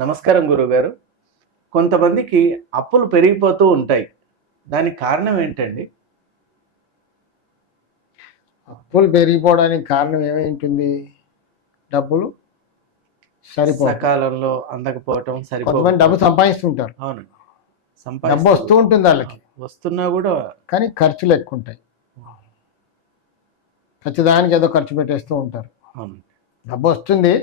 నమస్కారం గురుగారు. కొంతమందికి అప్పులు పెరిగిపోతూ ఉంటాయి. దానికి కారణం ఏంటండి? అప్పులు పెరిగిపోవడానికి కారణం ఏమైంటుంది? డబ్బులు సరిపోవడం. సకాలంలో అందకపోవటం, కొంతమంది డబ్బు సంపాదిస్తుంటారు, అవును, డబ్బు వస్తూ ఉంటుంది వాళ్ళకి, వస్తున్నా కూడా కానీ ఖర్చులు ఎక్కువ ఉంటాయి. ప్రతిదానికి ఏదో ఖర్చు పెట్టేస్తూ ఉంటారు. అవును, డబ్బు వస్తుంది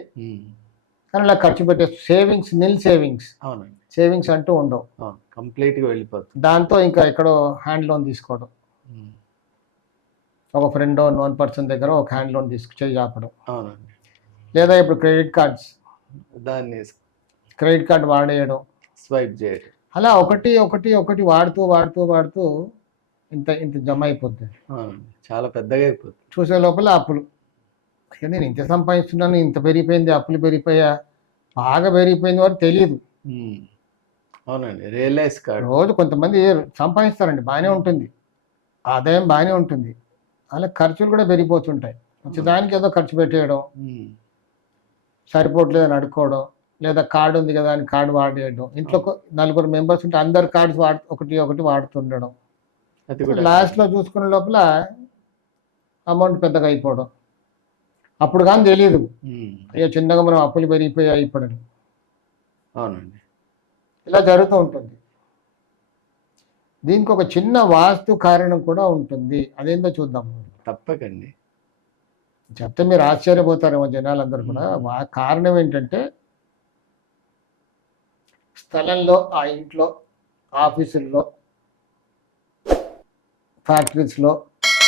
కానీ అలా ఖర్చు పెట్టేస్తూ సేవింగ్స్ అవునండి, సేవింగ్స్ అంటూ ఉండవు. కంప్లీట్గా వెళ్ళిపోతుంది. దాంతో ఇంకా ఎక్కడో హ్యాండ్ లోన్ తీసుకోవడం, ఒక ఫ్రెండ్ నోన్ పర్సన్ దగ్గర ఒక హ్యాండ్ లోన్ చాపడం. అవునండి. లేదా ఇప్పుడు క్రెడిట్ దాన్ని కార్డ్ వాడేయడం, స్వైప్ చేయడం, అలా ఒకటి ఒకటి ఒకటి వాడుతూ వాడుతూ వాడుతూ ఇంత ఇంత జమ అయిపోతుంది. చాలా పెద్దగా అయిపోతుంది. చూసే లోపల అప్పులు. అయ్యో నేను ఇంత సంపాదిస్తున్నాను, ఇంత పెరిగిపోయింది, అప్పులు పెరిగిపోయా, బాగా పెరిగిపోయింది వారు తెలియదు. అవునండి, రియలైజ్ కాదు. రోజు కొంతమంది సంపాదిస్తారండి, బాగానే ఉంటుంది, ఆదాయం బాగానే ఉంటుంది, అలా ఖర్చులు కూడా పెరిగిపోతుంటాయి. దానికి ఏదో ఖర్చు పెట్టేయడం, సరిపోవట్లేదని అడుక్కోవడం, లేదా కార్డు ఉంది కదా అని కార్డు వాడేయడం. ఇంట్లో 4 మెంబర్స్ ఉంటే అందరు కార్డ్స్ ఒకటి ఒకటి వాడుతుండడం. లాస్ట్లో చూసుకునే లోపల అమౌంట్ పెద్దగా అయిపోవడం. అప్పుడు కానీ తెలియదు, అయ్యో చిన్నగా మనం అప్పులు పెరిగిపోయాయి ఇప్పుడని. అవునండి, ఇలా జరుగుతూ ఉంటుంది. దీనికి ఒక చిన్న వాస్తు కారణం కూడా ఉంటుంది. అదేందో చూద్దాం. తప్పకండి, చెప్తే మీరు ఆశ్చర్యపోతారేమో జనాలందరూ కూడా. కారణం ఏంటంటే స్థలంలో, ఆ ఇంట్లో, ఆఫీసుల్లో, ఫ్యాక్టరీస్లో,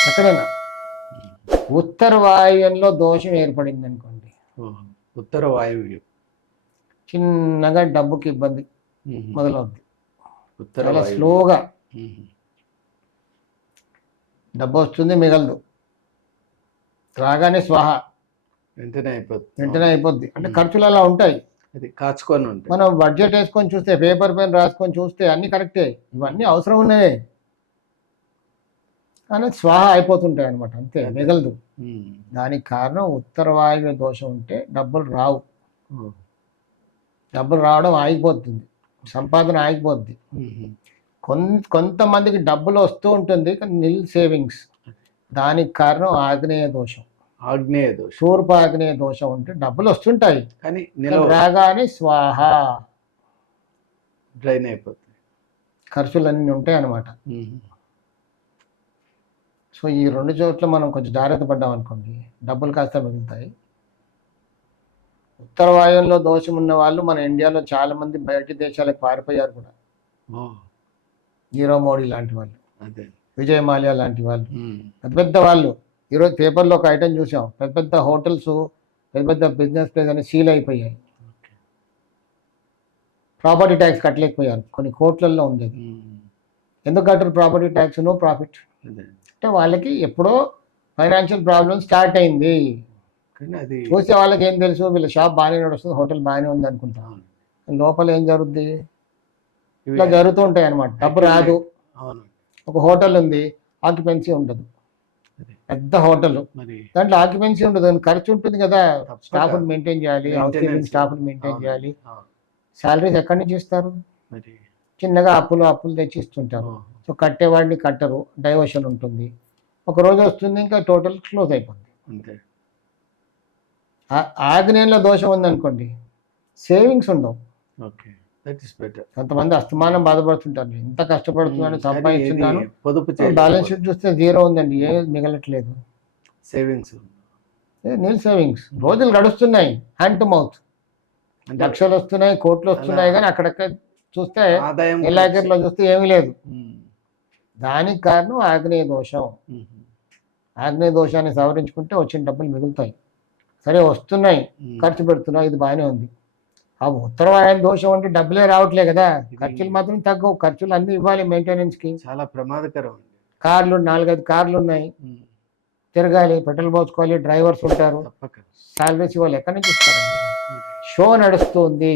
ఎక్కడైనా ఉత్తర వాయువ్యంలో దోషం ఏర్పడింది అనుకోండి, ఉత్తర వాయువ్యం చిన్నగా డబ్బుకి ఇబ్బంది మొదలవుద్ది. చాలా స్లోగా డబ్బు వస్తుంది, మిగలదు, రాగానే స్వాహ, వెంటనే అయిపోద్ది. అంటే ఖర్చులు అలా ఉంటాయి, అది కాచుకొని ఉంటాయి. మనం బడ్జెట్ వేసుకొని చూస్తే, పేపర్ పైన రాసుకొని చూస్తే అన్ని కరెక్టే, ఇవన్నీ అవసరం ఉన్నాయి, కానీ స్వాహ అయిపోతుంటాయి అనమాట, అంతే, మిగలదు. దానికి కారణం ఉత్తర వాయువ్య దోషం ఉంటే డబ్బులు రావు, డబ్బులు రావడం ఆగిపోతుంది, సంపాదన ఆగిపోద్ది. కొంతమందికి డబ్బులు వస్తూ ఉంటుంది కానీ నిల్ సేవింగ్స్. దానికి కారణం ఆగ్నేయ దోషం. తూర్పు ఆగ్నేయ దోషం ఉంటే డబ్బులు వస్తుంటాయి కానీ రాగానే స్వాహ, డ్రైన్ అయిపోతుంది, ఖర్చులన్నీ ఉంటాయి అన్నమాట. సో ఈ 2 చోట్ల మనం కొంచెం జాగ్రత్త పడ్డాం అనుకోండి, డబ్బులు కాస్త మిగులుతాయి. ఉత్తర వాయువ్యంలో దోషం ఉన్న వాళ్ళు మన ఇండియాలో చాలా మంది బయటి దేశాలకు పారిపోయారు కూడా. నీరవ్ మోడీ లాంటి వాళ్ళు, విజయ్ మాల్యా లాంటి వాళ్ళు, పెద్ద పెద్ద వాళ్ళు. ఈరోజు పేపర్లో ఒక ఐటమ్ చూసాం, పెద్ద పెద్ద హోటల్స్, పెద్ద పెద్ద బిజినెస్ ప్లేస్ అని సీల్ అయిపోయాయి. ప్రాపర్టీ ట్యాక్స్ కట్టలేకపోయారు, కొన్ని కోట్లలో ఉంది. ఎందుకు కట్టరు ప్రాపర్టీ ట్యాక్స్? No profit. అంటే వాళ్ళకి ఎప్పుడో ఫైనాన్షియల్ ప్రాబ్లం స్టార్ట్ అయింది. చూసే వాళ్ళకి ఏం తెలుసు, వీళ్ళ షాప్ బాగానే నడుస్తుంది, హోటల్ బాగానే ఉంది అనుకుంటాం, లోపల ఏం జరుగుద్ది? ఇట్లా జరుగుతూ ఉంటాయి అన్నమాట. డబ్బు రాదు. ఒక హోటల్ ఉంది, ఆక్యుపెన్సీ ఉండదు, పెద్ద హోటల్, దాంట్లో ఆక్యుపెన్సీ ఉండదు, ఖర్చు ఉంటుంది కదా, స్టాఫ్ని మెయింటైన్ చేయాలి, హౌస్ కీపింగ్ స్టాఫ్ని మెయింటైన్ చేయాలి, శాలరీస్ ఎక్కడి నుంచి ఇస్తారు? చిన్నగా అప్పులు తెచ్చి ఇస్తుంటారు. సో కట్టేవాడిని కట్టరు, డైవర్షన్ ఉంటుంది, ఒక రోజు వస్తుంది ఇంకా టోటల్ క్లోజ్ అయిపోతుంది. ఆగ్నేయంలో దోషం ఉందనుకోండి, సేవింగ్స్ ఉండవు. కొంతమంది అస్తమానం బాధపడుతుంటారు, ఎంత కష్టపడుతున్నాను, సంపాదించున్నాను, బ్యాలెన్స్ షీట్ చూస్తే 0 ఉందండి, ఏ మిగలట్లేదు. నీల్ సేవింగ్స్. రోజులు గడుస్తున్నాయి, హ్యాండ్ టు మౌత్, లక్షలు వస్తున్నాయి, కోట్లు వస్తున్నాయి, కానీ అక్కడక్కడ చూస్తే ఎలాగర్లో చూస్తే ఏమీ లేదు. దానికి కారణం ఆగ్నేయ దోషం. ఆగ్నేయ దోషాన్ని సవరించుకుంటే వచ్చిన డబ్బులు మిగులుతాయి. సరే వస్తున్నాయి, ఖర్చు పెడుతున్నాయి, ఇది బాగానే ఉంది. ఆ ఉత్తర వాయువ్య దోషం అంటే డబ్బులే రావట్లే కదా, ఖర్చులు మాత్రం తగ్గవు, ఖర్చులు అన్నీ ఇవ్వాలి మెయింటెనెన్స్కి. చాలా ప్రమాదకరం. కార్లు 4-5 కార్లు ఉన్నాయి, తిరగాలి, పెట్రోల్ పోసుకోవాలి, డ్రైవర్స్ ఉంటారు, శాలరీస్ ఇవ్వాలి, ఎక్కడి నుంచి ఇస్తారండి? షో నడుస్తుంది,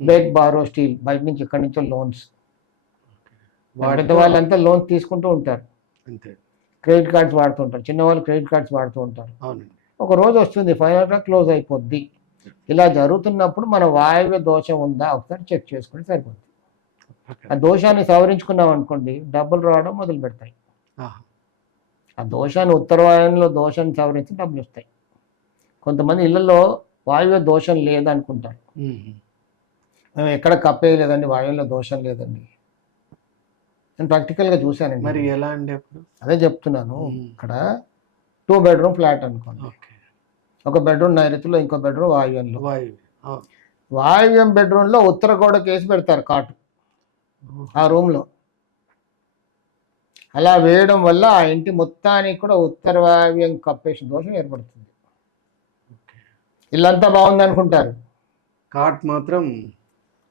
బేక్ బారో స్టీల్, బయట నుంచి ఎక్కడి నుంచో లోన్స్, పెద్ద వాళ్ళంతా లోన్స్ తీసుకుంటూ ఉంటారు, క్రెడిట్ కార్డ్స్ వాడుతూ ఉంటారు, చిన్నవాళ్ళు క్రెడిట్ కార్డ్స్ వాడుతూ ఉంటారు. ఒక రోజు వస్తుంది, ఫైనల్గా క్లోజ్ అయిపోద్ది. ఇలా జరుగుతున్నప్పుడు మన వాయువ్య దోషం ఉందా ఒకసారి చెక్ చేసుకుని సరిపోతుంది. ఆ దోషాన్ని సవరించుకున్నాం అనుకోండి, డబ్బులు రావడం మొదలు పెడతాయి. ఆ దోషాన్ని ఉత్తర వాయువులో దోషాన్ని సవరించి డబ్బులు వస్తాయి. కొంతమంది ఇళ్లలో వాయువ్య దోషం లేదనుకుంటారు. మేము ఎక్కడ కప్పేయలేదండి, వాయువులో దోషం లేదండి. నేను ప్రాక్టికల్గా చూశానండి. మరి ఎలా అండి అప్పుడు? అదే చెప్తున్నాను. ఇక్కడ 2 బెడ్రూమ్ ఫ్లాట్ అనుకోండి. ఒక బెడ్రూమ్ నైరుతిలో, ఇంకో బెడ్రూమ్ వాయువ్యంలో. వాయువ్యం బెడ్రూమ్లో ఉత్తర గోడకి వేసి పెడతారు కాటు ఆ రూమ్లో. అలా వేయడం వల్ల ఆ ఇంటి మొత్తానికి కూడా ఉత్తర వాయువ్యం కప్పేసి దోషం ఏర్పడుతుంది. ఇల్లంతా బాగుంది అనుకుంటారు, కాట్ మాత్రం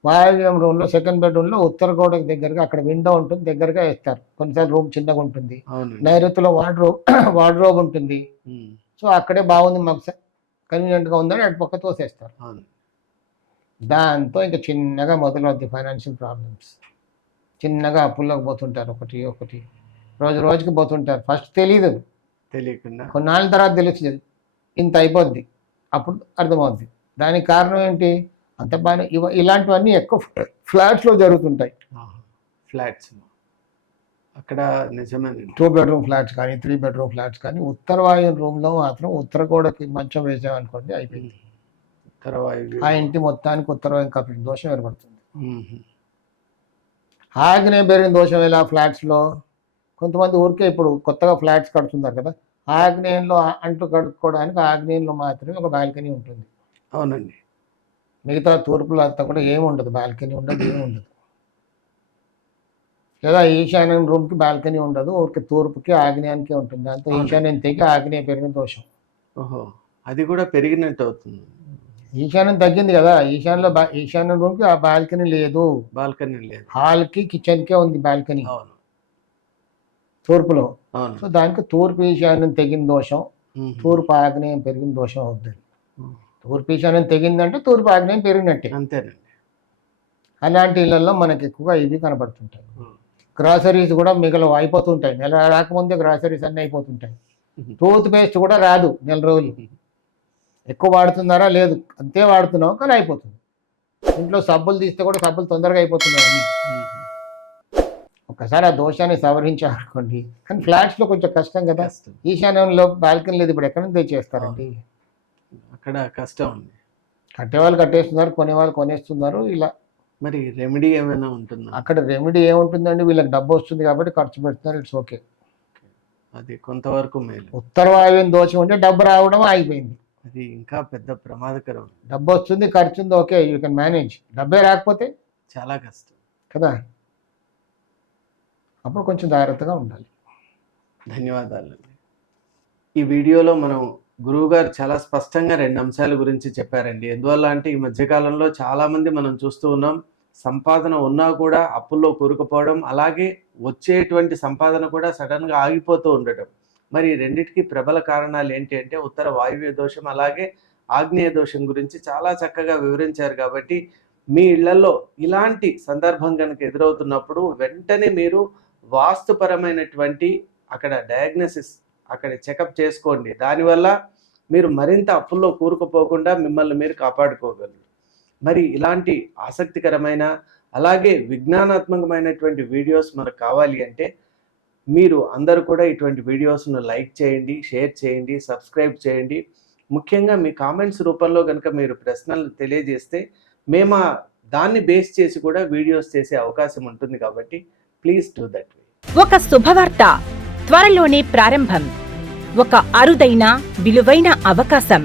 వాయువ్యం రూమ్లో సెకండ్ బెడ్రూమ్లో ఉత్తర గోడకి దగ్గరగా, అక్కడ విండో ఉంటుంది, దగ్గరగా వేస్తారు. కొన్నిసార్లు రూమ్ చిన్నగా ఉంటుంది, నైరుతిలో వార్డ్రోబ్ ఉంటుంది. సో అక్కడే బాగుంది, మాకు కన్వీనియంట్గా ఉందని అటు పక్క తోసేస్తారు. దాంతో ఇంకా చిన్నగా మొదలవుద్ది ఫైనాన్షియల్ ప్రాబ్లమ్స్. చిన్నగా అప్పుల్లోకి పోతుంటారు, ఒకటి రోజుకి పోతుంటారు. ఫస్ట్ తెలియకుండా కొన్నాళ్ళ తర్వాత తెలుస్తుంది, ఇంత అయిపోద్ది, అప్పుడు అర్థమవుద్ది. దానికి కారణం ఏంటి? అంత బాగా ఇలాంటివన్నీ ఎక్కువ ఫ్లాట్స్లో జరుగుతుంటాయి. ఫ్లాట్స్ అక్కడ నిజమే. 2 బెడ్రూమ్ ఫ్లాట్స్ కానీ 3 బెడ్రూమ్ ఫ్లాట్స్ కానీ ఉత్తర వాయు రూమ్లో మాత్రం ఉత్తర గోడకి మంచం వేసామనుకోండి, అయిపోయింది. ఆ ఇంటి మొత్తానికి ఉత్తర వాయు కప్పిన దోషం ఏర్పడుతుంది. ఆగ్నేయ పెరిగిన దోషం ఎలా ఫ్లాట్స్లో? కొంతమంది ఊరికే ఇప్పుడు కొత్తగా ఫ్లాట్స్ కడుతున్నారు కదా, ఆగ్నేయంలో అంట్లు కడుక్కోవడానికి ఆగ్నేయంలో మాత్రమే ఒక బాల్కనీ ఉంటుంది. అవునండి. మిగతా తూర్పులో అంతా కూడా ఏముండదు, బాల్కనీ ఉండదు, ఏముండదు. లేదా ఈశాన్యం రూమ్కి బాల్కనీ ఉండదు, ఊరికి తూర్పుకి ఆగ్నేయానికి ఉంటుంది. దాంతో ఈశాన్యం తెగి ఆగ్నేయ పెరిగిన దోషం. ఓహో, అది కూడా పెరిగినట్టు అవుతుంది. ఈశాన్యం తగ్గింది కదా, ఈశాన్యం రూమ్కి ఆ బాల్కనీ లేదు, హాల్కి కిచెన్కే ఉంది బాల్కనీ తూర్పులో. సో దానికి తూర్పు ఈశాన్యం తెగిన దోషం, తూర్పు ఆగ్నేయం పెరిగిన దోషం అవుతుంది. తూర్పు ఈశాన్యం తెగిందంటే తూర్పు ఆగ్నేయం పెరిగినట్టే. అంతేనండి. అలాంటి ఇళ్లలో మనకి ఎక్కువగా ఇవి కనబడుతుంటాయి. గ్రాసరీస్ కూడా మిగలవు, అయిపోతుంటాయి. నెల రాకముందే గ్రాసరీస్ అన్నీ అయిపోతుంటాయి. టూత్ పేస్ట్ కూడా రాదు నెల రోజులు. ఎక్కువ వాడుతున్నారా? లేదు, అంతే వాడుతున్నాం కానీ అయిపోతుంది. ఇంట్లో సబ్బులు తీస్తే కూడా సబ్బులు తొందరగా అయిపోతున్నాయి అన్నీ. ఒకసారి ఆ దోషాన్ని సవరించాలనుకోండి. కానీ ఫ్లాట్స్లో కొంచెం కష్టం కదా, ఈశాన్యంలో బాల్కనీ లేదు, ఇప్పుడు ఎక్కడి నుంచి తెచ్చేస్తారండి? అక్కడ కష్టం ఉంది. కట్టేవాళ్ళు కట్టేస్తున్నారు, కొనేవాళ్ళు కొనేస్తున్నారు. ఇలా మరి రెమెడీ ఏమైనా ఉంటుందా? అక్కడ రెమెడీ ఏముంటుందండి, వీళ్ళకి డబ్బు వస్తుంది కాబట్టి ఖర్చు పెడుతున్నారు, ఇట్స్ ఓకే. అది కొంతవరకు మేలు. ఉత్తర వాయువ్యం దోషం ఉంటే డబ్బు రావడం ఆగిపోయింది, అది ఇంకా పెద్ద ప్రమాదకరం. డబ్బు వస్తుంది, ఖర్చు ఉంది, ఓకే, యూ కెన్ మేనేజ్. డబ్బే రాకపోతే చాలా కష్టం కదా, అప్పుడు కొంచెం జాగ్రత్తగా ఉండాలి. ధన్యవాదాలండి. ఈ వీడియోలో మనం గురువుగారు చాలా స్పష్టంగా 2 అంశాల గురించి చెప్పారండి. ఎందువల్ల అంటే ఈ మధ్యకాలంలో చాలామంది మనం చూస్తూ ఉన్నాం, సంపాదన ఉన్నా కూడా అప్పుల్లో కూరుకుపోవడం, అలాగే వచ్చేటువంటి సంపాదన కూడా సడన్గా ఆగిపోతూ ఉండటం. మరి రెండింటికి ప్రబల కారణాలు ఏంటి అంటే ఉత్తర వాయువ్య దోషం, అలాగే ఆగ్నేయ దోషం గురించి చాలా చక్కగా వివరించారు. కాబట్టి మీ ఇళ్లలో ఇలాంటి సందర్భం కనుక ఎదురవుతున్నప్పుడు వెంటనే మీరు వాస్తుపరమైనటువంటి అక్కడ డయాగ్నోసిస్, అక్కడ చెకప్ చేసుకోండి. దానివల్ల మీరు మరింత అప్పుల్లో కూరుకుపోకుండా మిమ్మల్ని మీరు కాపాడుకోగలరు. మరి ఇలాంటి ఆసక్తికరమైన అలాగే విజ్ఞానాత్మకమైనటువంటి వీడియోస్ మనకు కావాలి అంటే మీరు అందరూ కూడా ఇటువంటి వీడియోస్ను లైక్ చేయండి, షేర్ చేయండి, సబ్స్క్రైబ్ చేయండి. ముఖ్యంగా మీ కామెంట్స్ రూపంలో కనుక మీరు ప్రశ్నలు తెలియజేస్తే మేము దాన్ని బేస్ చేసి కూడా వీడియోస్ చేసే అవకాశం ఉంటుంది. కాబట్టి ప్లీజ్ డూ దట్ వే. ఒక శుభవార్త త్వరలోనే ప్రారంభం. ఒక అరుదైన విలువైన అవకాశం.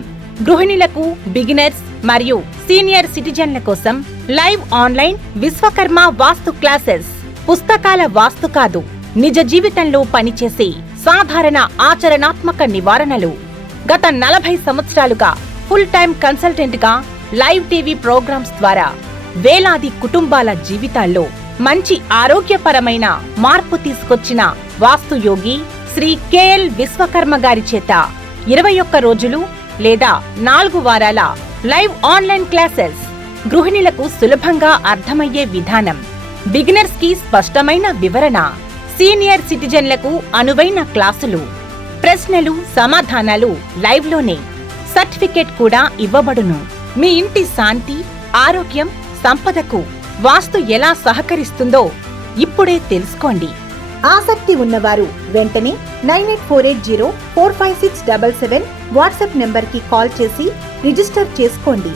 గృహిణులకు, బిగినర్స్ మరియు సీనియర్ సిటిజన్ల కోసం లైవ్ ఆన్లైన్ విశ్వకర్మ వాస్తు క్లాసెస్. పుస్తకాల వాస్తు కాదు, నిజ జీవితంలో పనిచేసే సాధారణ ఆచరణాత్మక నివారణలు. గత 40 సంవత్సరాలుగా ఫుల్ టైం కన్సల్టెంట్ గా లైవ్ టీవీ ప్రోగ్రామ్స్ ద్వారా వేలాది కుటుంబాల జీవితాల్లో మంచి ఆరోగ్యపరమైన మార్పు తీసుకొచ్చిన వాస్తు యోగి శ్రీ కెఎల్ విశ్వకర్మ గారి చేత 21 రోజులు లేదా 4 వారాల లైవ్ ఆన్లైన్ క్లాసెస్. గృహిణులకు సులభంగా అర్థమయ్యే విధానం, బిగినర్స్ కి స్పష్టమైన వివరణ, సీనియర్ సిటిజన్లకు అనువైన క్లాసులు, ప్రశ్నలు సమాధానాలు లైవ్ లోనే, సర్టిఫికేట్ కూడా ఇవ్వబడును. మీ ఇంటి శాంతి, ఆరోగ్యం, సంపదకు వాస్తు ఎలా సహకరిస్తుందో ఇప్పుడే తెలుసుకోండి. ఆసక్తి ఉన్నవారు వెంటనే 9848045677 వాట్సాప్ నెంబర్కి కాల్ చేసి రిజిస్టర్ చేసుకోండి.